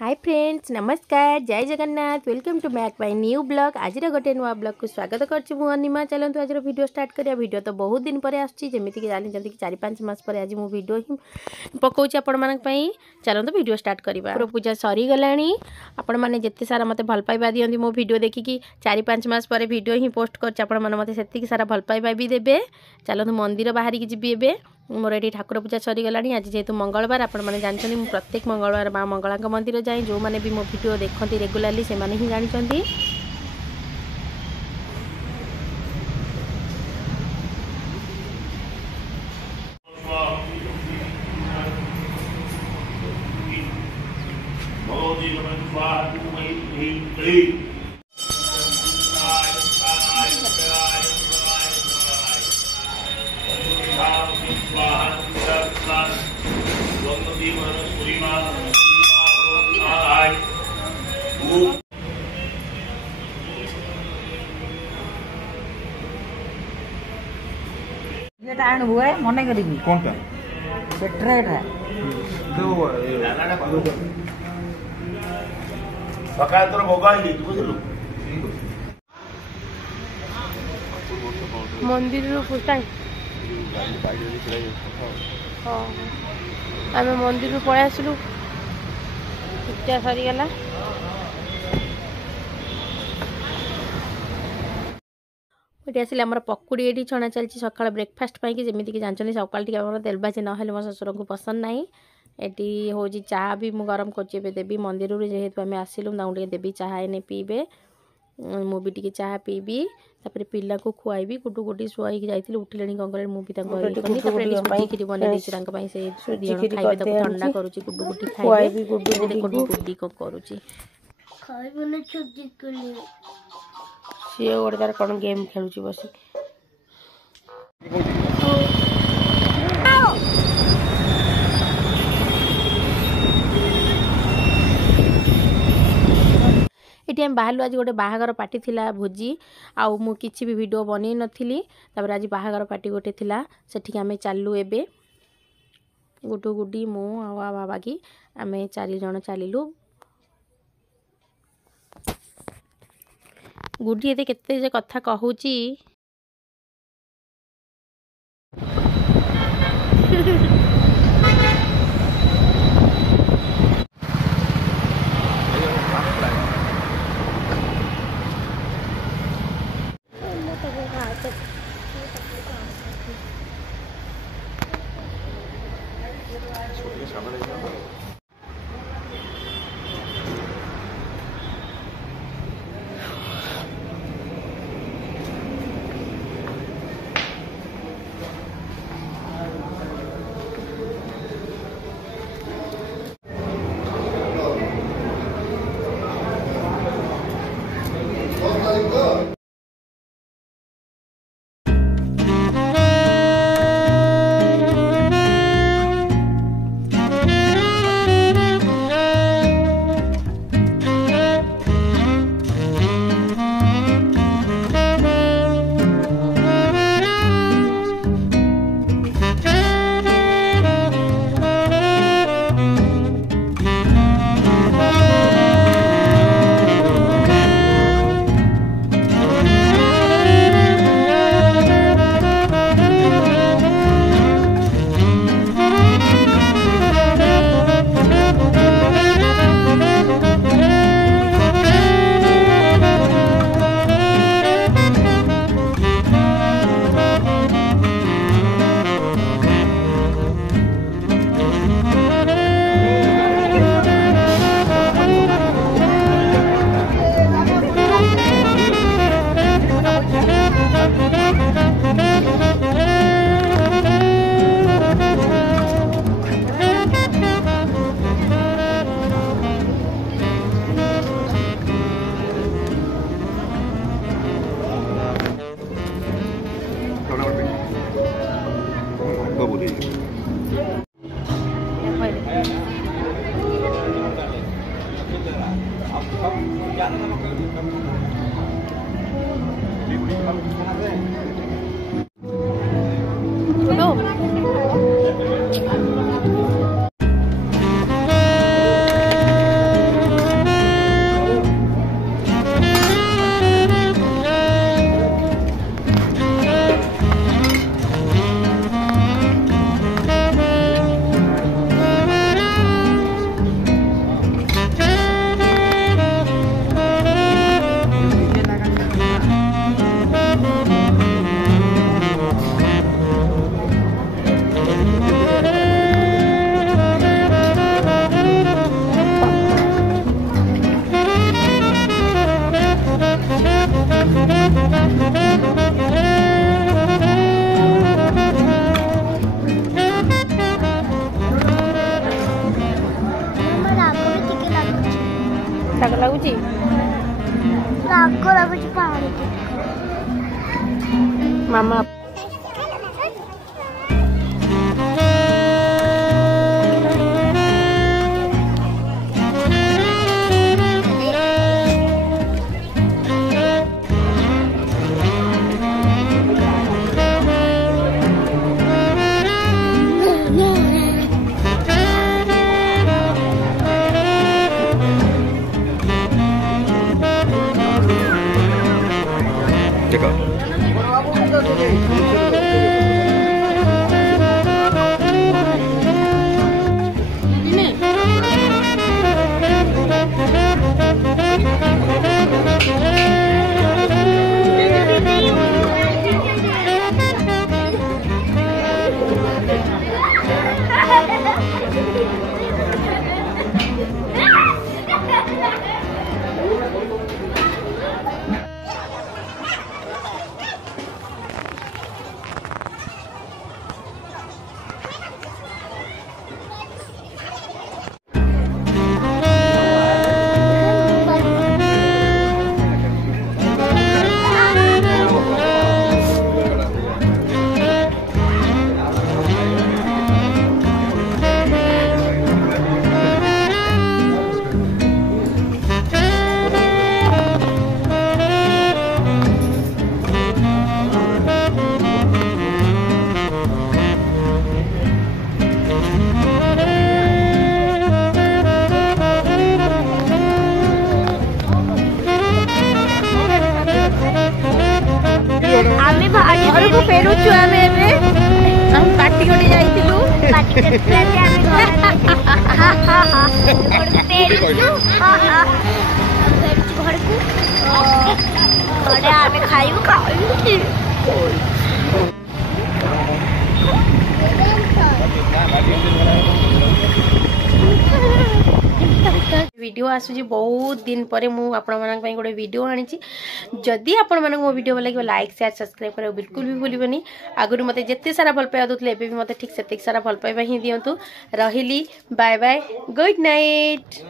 हाय friends नमस्कार जय Jagannath welcome to back my new blog आज गोटे नुआ ब्लॉग को स्वागत करछु मु अनिमा। चलतु आज वीडियो स्टार्ट करिया। वीडियो तो बहुत दिन पर आछि जेमिति कि जानि जंति कि 4-5 मास पर आज मु वीडियो ही पकोछि आपण मानक पई। चलतु वीडियो स्टार्ट करिबा। पूजा सरी गलानी आपण माने जत्ते सारा मते भल पाइबा दियंती मो वीडियो देखि कि 4-5 मास पर वीडियो ही पोस्ट करछि आपण माने मते सेति कि सारा भल पाइबा भी देबे। चलतु मंदिर बाहरी कि जिबी एबे मोर ये ठाकुर पूजा सरी गलानी। आज जेहेतु मंगलवार आपण मैंने जानते प्रत्येक मंगलवार माँ मंगला मंदिर जाए जो मैंने भी मो वीडियो देखती रेगुलाली से माने ही जानते। ये टाइम हुए मने करी कौन सा सेट्रेट है जो सकाळ तर भोगा ही बुझलु मंदिर पुस्तांग आम मंदिर पलि आसलु पूजा सरीगला। ये आसिले आम पकुड़ी ये छणा चलती सकाल ब्रेकफास्ट पाई जमीक जानते सकाल टी तेल भाजी ना मो ससुर को पसंद ना। ये हूँ चाह भी मुझे गरम कर देवी मंदिर जेहेतु आम आसिलु टे देवी चाह एने पीबे मुझे टी चाह पीबी तापर पिला को खुआईबी गुडू गुडी शुआई जाइए उठिले कौन करें मुझे सुजी बनई से ठंडा करुच्ची गुडू गुडी खाई गुडू गुडी कौन करुच्ची सी गोटे तार कौन गेम खेलुची बस ये बाहर आज गोटे बाहागर पार्टी थिला भोजी आउ मु किछि भी वीडियो बनै नथिली। तापर आज बाहागर पार्टी गोटे थिला सेठी आमे चालू एबे गुडू गुडी मु आवा बाबा की आमे 4 जण चालिलु। गुडी एते केते जे कथा कहूची ରାଗ ଲାଗୁଛି ମାମା ଘରକୁ ଫେରୁଛୁ ଆମେ ଏବେ ପାଟି ଗୋଟେ ଯାଇଥିଲୁ ଘରକୁ ଆମେ ଖାଇବୁ वीडियो आसूची बहुत दिन पर मुझे गोटे वीडियो आनी जदि आपण मो वीडियो भल लगे लाइक शेयर सब्सक्राइब कर बिल्कुल भी भूलि आगुरी मत जिते सारा भल पाइबा दूसरे एवं मत ठीक से सारा भल पाइबा ही दिंतु रही बाय बाय गुड नाइट।